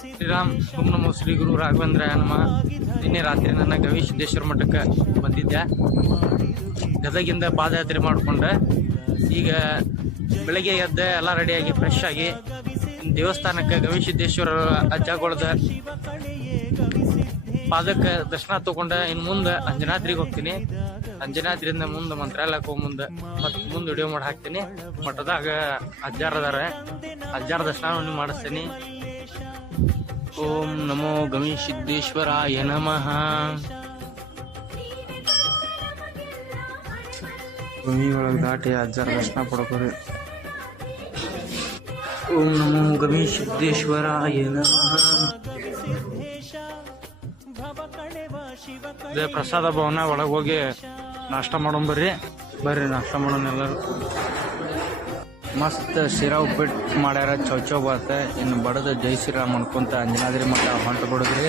ಶ್ರೀರಾಮ್ ಓಂ ನಮೋ ಶ್ರೀ ಗುರು ರಾಘವೇಂದ್ರಾಯ ನಮಃ. ನಿನ್ನೆ ರಾತ್ರಿ ನನ್ನ ಗವಿಸಿದ್ದೇಶ್ವರ ಮಠಕ್ಕೆ ಬಂದಿದ್ದೆ. ಗದಗಿಂದ ಪಾದಯಾತ್ರೆ ಮಾಡಿಕೊಂಡೆ. ಈಗ ಬೆಳಗ್ಗೆ ಎದ್ದೆ ಎಲ್ಲ ರೆಡಿಯಾಗಿ ಫ್ರೆಶ್ ಆಗಿ ದೇವಸ್ಥಾನಕ್ಕೆ ಗವಿಸಿದ್ದೇಶ್ವರ ಅಜ್ಜಗಳದ ಪಾದಕ್ಕೆ ದರ್ಶನ ತಗೊಂಡೆ. ಇನ್ನು ಮುಂದೆ ಅಂಜನಾದ್ರಿಗೆ ಹೋಗ್ತೀನಿ. ಅಂಜನಾದ್ರಿಂದ ಮುಂದೆ ಮಂತ್ರಾಲಯಕ್ಕೆ ಹೋಗಿ ಮುಂದೆ ವಿಡಿಯೋ ಮಾಡಿ ಹಾಕ್ತೀನಿ. ಮಠದಾಗ ಅಜ್ಜಾರ ಅದಾರ, ಅಜ್ಜಾರ ದರ್ಶನ ಮಾಡಿಸ್ತೀನಿ. ಓಂ ನಮೋ ಗವಿಸಿದ್ದೇಶ್ವರಾಯ ನಮಃ. ಗವಿ ಒಳಗೆ ದಾಟಿ ಅಜ್ಜಾರ ದರ್ಶನ ಪಡ್ಕೋರಿ. ಓಂ ನಮೋ ಗವಿಸಿದ್ದೇಶ್ವರಾಯ ನಮಃ. ಪ್ರಸಾದ ಭವನ ಒಳಗೆ ಹೋಗಿ ನಾಷ್ಟ ಮಾಡೋಣ. ಬರ್ರಿ ನಾಷ್ಟ ಮಾಡೋಣ ಎಲ್ಲರೂ. ಮಸ್ತ್ ಶಿರಾ ಉಪ್ಪಿಟ್ಟು ಮಾಡ್ಯಾರ, ಚೌಚೌ ಬಾತ. ಇನ್ನು ಬಡದ ಜೈ ಶ್ರೀರಾಮ್ ಅನ್ಕೊಂತ ಅಂಜನಾದ್ರಿ ಮಠ ಹೊಂಟ ಬಿಡುದ್ರಿ.